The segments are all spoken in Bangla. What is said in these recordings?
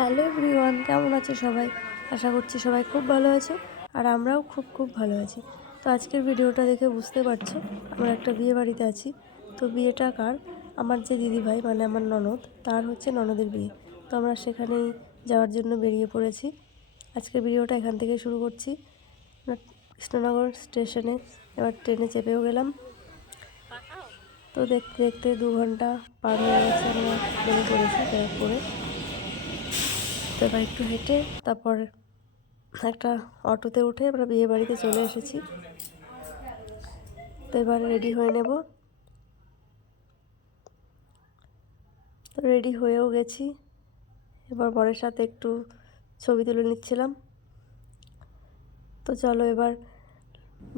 হ্যালো এভরিওয়ান, কেমন আছো সবাই? আশা করছি সবাই খুব ভালো আছো আর আমরাও খুব ভালো আছি। তো আজকের ভিডিওটা দেখে বুঝতে পারছো আমরা একটা বিয়ে বাড়িতে আছি। তো বিয়েটা কার? আমার যে দিদিভাই মানে আমার ননদ, তার হচ্ছে ননদের বিয়ে। তো আমরা সেখানেই যাওয়ার জন্য বেরিয়ে পড়েছি। আজকের ভিডিওটা এখান থেকে শুরু করছি। আমরা কৃষ্ণনগর স্টেশনে এবার ট্রেনে চেপেও গেলাম। তো দেখতে দেখতে 2 ঘন্টা পার হয়ে গেছে, আমরা নেমে পড়েছি ব্যারাকপুরে। তো এবার একটু হেঁটে তারপর একটা অটোতে উঠে আমরা বিয়ে বাড়িতে চলে এসেছি। তো এবার রেডি হয়ে নেব। তো রেডি হয়েও গেছি, এবার বরের সাথে একটু ছবি তুলে নিচ্ছিলাম। তো চলো এবার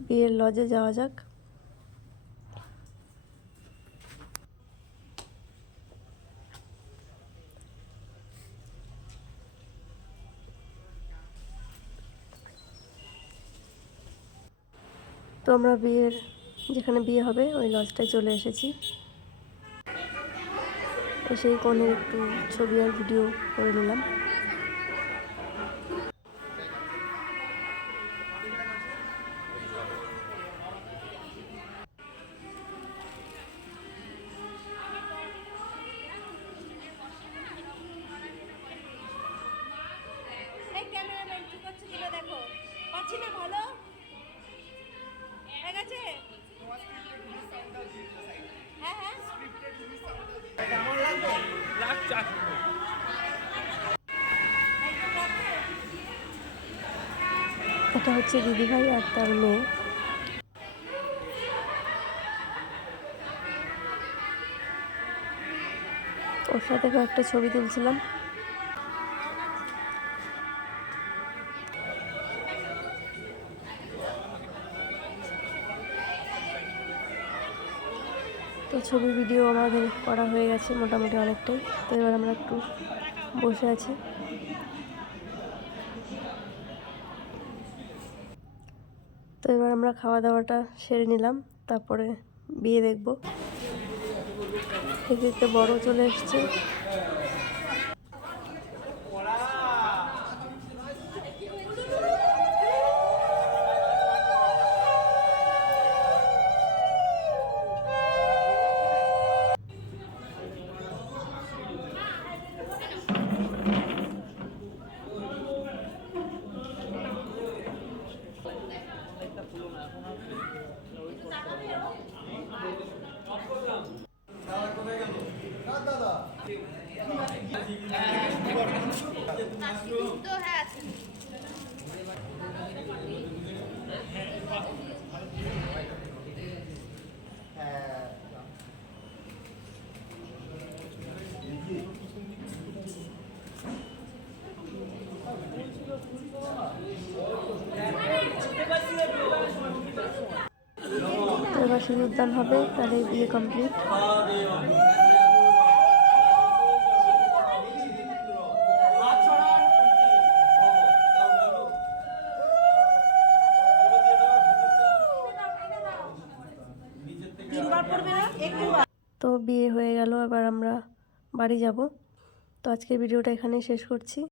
বিয়ের লজে যাওয়া যাক। তো আমরা যেখানে বিয়ে হবে ওই লজটায় চলে এসেছি। এসেই কনের একটু ছবি আর ভিডিও করে নিলাম। এটা হচ্ছে দিদিভাই আর তার মেয়ে। ওর সাথে একটা ছবি তুলছিলাম। তো ছবি ভিডিও আমাদের করা হয়ে গেছে মোটামুটি অনেকটাই। তো এবার আমরা একটু বসে আছি। তো এবার আমরা খাওয়া দাওয়াটা সেরে নিলাম, তারপরে বিয়ে দেখব। দেখতে বড় চলে এসছে। এবার সিঁদুরদান হবে, তাহলে বিয়ে কমপ্লিট। তো বিয়ে হয়ে গেল, এবার আমরা বাড়ি যাব। তো আজকের ভিডিওটা এখানেই শেষ করছি।